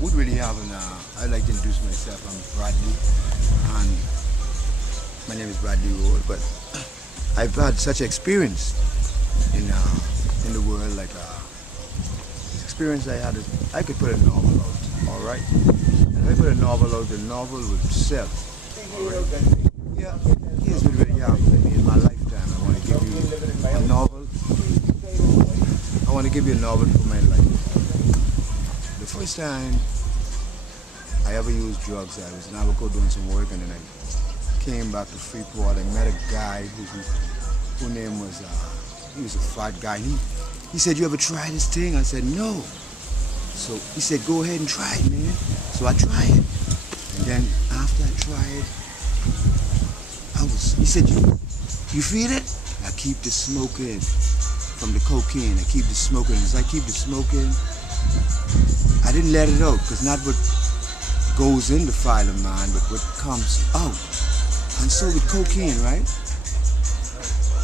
What really happened? I'd like to introduce myself. I'm Bradley, and my name is Bradley Road. But I've had such experience in the world, like this experience I had. I could put a novel out, all right. And if I put a novel out, the novel would sell. All right? Yeah. Here's what really happened to me in my lifetime. I want to give you a novel. I want to give you a novel for my life. The first time I ever used drugs, I was in Abaco doing some work, and then I came back to Freeport. I met a guy whose name was, he was a fat guy. He said, "You ever try this thing?" I said, "No." So he said, "Go ahead and try it, man." So I tried it. And then after I tried, he said, you feel it? I keep the smoking from the cocaine. I keep the smoking. As I keep the smoking, I didn't let it out, because not what goes in the file of mine, but what comes out. And so with cocaine, right?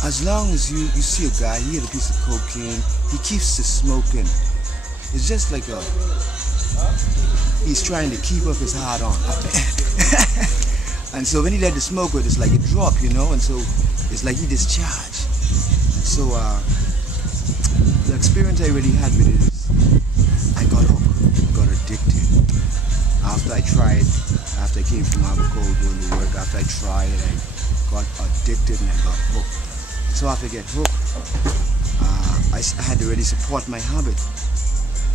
As long as you see a guy, he had a piece of cocaine, he keeps the smoking. It's just like he's trying to keep up his heart on. And so when he let the smoke out, it's like a drop, you know, and so it's like he discharged. And so the experience I really had with it is I got hooked, got addicted. After I tried, after I came from Abaco doing the work, after I tried it, I got addicted and I got hooked. So after I get hooked, I had to really support my habit.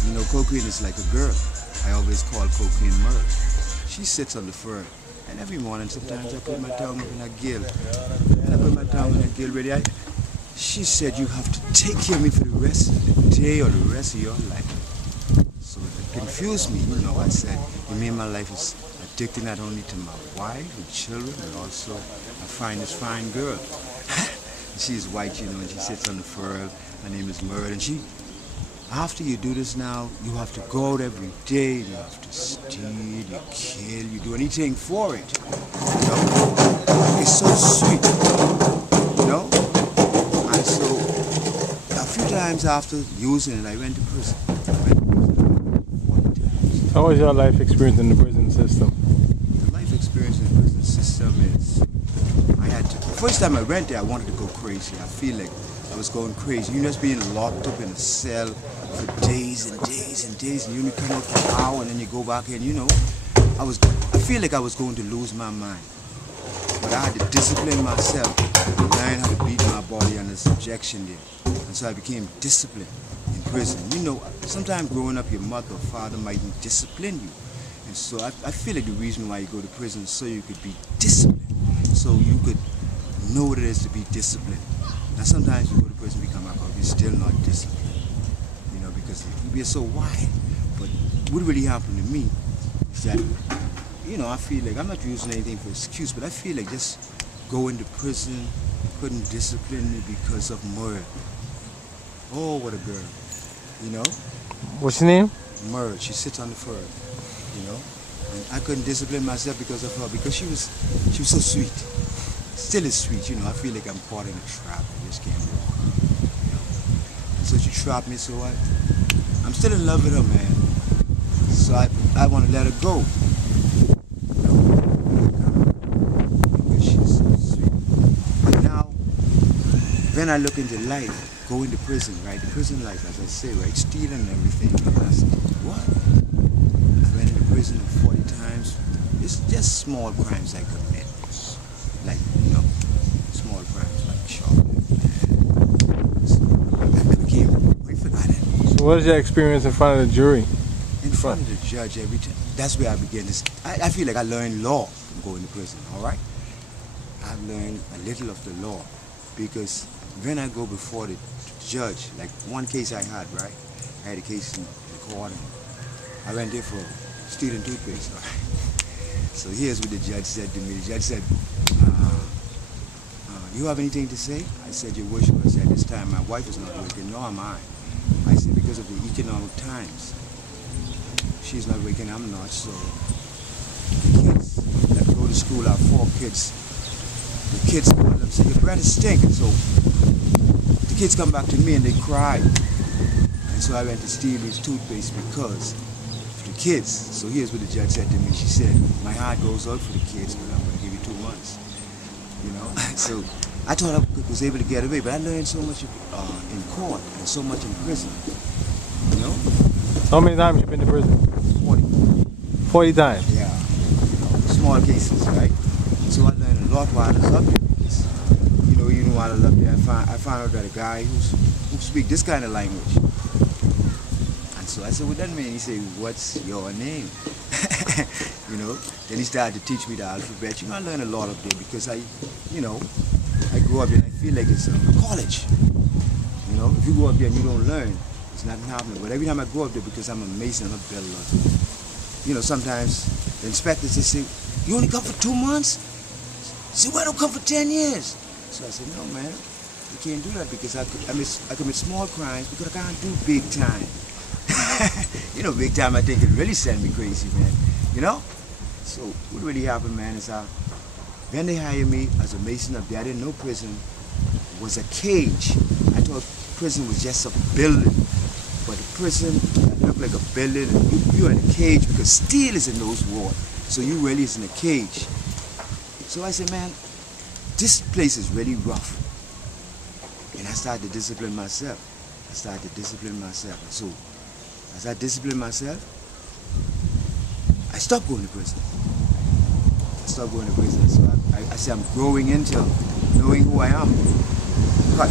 You know, cocaine is like a girl. I always call cocaine Merle. She sits on the fur, and every morning sometimes I put my tongue up in her gill. And I put my tongue in her gill ready. She said, "You have to take care of me for the rest of the day or the rest of your life." So it confused me, you know. I said, "You mean my life is addicted not only to my wife and children, but also I find this fine girl." She's white, you know, and she sits on the fur. Her name is Merle, and after you do this now, you have to go out every day, you have to steal, you kill, you do anything for it. You know? It's so sweet, you know? And so, a few times after using it, I went to prison. How was your life experience in the prison system? The life experience in the prison system is, the first time I went there, I wanted to go crazy. I feel like I was going crazy. You just being locked up in a cell for days and days and days, and you only come out for an hour, and then you go back in, you know. I feel like I was going to lose my mind. But I had to discipline myself and learn how to beat my body under subjection there. And so I became disciplined in prison. You know, sometimes growing up, your mother or father mightn't discipline you. And so I feel like the reason why you go to prison is so you could be disciplined, so you could know what it is to be disciplined. Now sometimes you go to prison, become alcoholic, you're still not disciplined, you know, because we're so wild. But what really happened to me is that, you know, I feel like I'm not using anything for excuse, but I feel like just going to prison couldn't discipline me because of Merle. Oh, what a girl, you know. What's your name? Merle. She sits on the fur, you know. And I couldn't discipline myself because of her, because she was so sweet. Still is sweet, you know. I feel like I'm caught in a trap. I just can't walk, you know. And so she trapped me, so I'm still in love with her, man. So I want to let her go. You know, because she's so sweet. But now, when I look into life, go into prison, right? The prison life, as I say, right? Stealing and everything. And I said, what? I went into prison 40 times. It's just small crimes I commit. Like, you know, small crimes like shoplifting. So I became way forgotten. So what is your experience in front of the jury? In front of the judge every time. That's where I began this. I feel like I learned law from going to prison, all right? I've learned a little of the law, because when I go before the judge, like one case I had, right? I had a case in the court, and I went there for stealing toothpaste, all right? So here's what the judge said to me. The judge said, "You have anything to say?" I said, "Your worship," I said, "this time my wife is not working, nor am I." I said, "Because of the economic times. She's not working, I'm not, so the kids that go to school are 4 kids. The kids call them and say, 'Your breath is stinking.' So the kids come back to me and they cry. And so I went to steal his toothpaste because of the kids. So here's what the judge said to me. She said, my heart goes out for the kids, but I'm going to give you 2 months. You know, so I thought I was able to get away, but I learned so much in court and so much in prison. You know? How many times you been to prison? 40. 40 times. Yeah. Small cases, right? So I learned a lot while I was up there. Because, you know, while I was up there, I found out that a guy who speaks this kind of language. And so I said, what that mean? He said, what's your name? You know? Then he started to teach me the alphabet. You know, I learned a lot up there because I grew up there and I feel like it's a college. You know, if you go up there and you don't learn, it's nothing happening. But every time I go up there, because I'm a mason, I'm a builder, you know, sometimes the inspectors, they say, you only come for 2 months? I said, why don't come for 10 years? So I said, no, man, you can't do that because I commit small crimes because I can't do big time. You know, big time, I think it really sent me crazy, man. You know? So what really happened, man, is then they hired me as a mason up there. I didn't know prison was a cage. I thought prison was just a building. But the prison looked like a building, and you're in a cage because steel is in those walls. So you really is in a cage. So I said, man, this place is really rough. And I started to discipline myself. So as I disciplined myself, I stopped going to prison. So I say I'm growing into knowing who I am. Cut.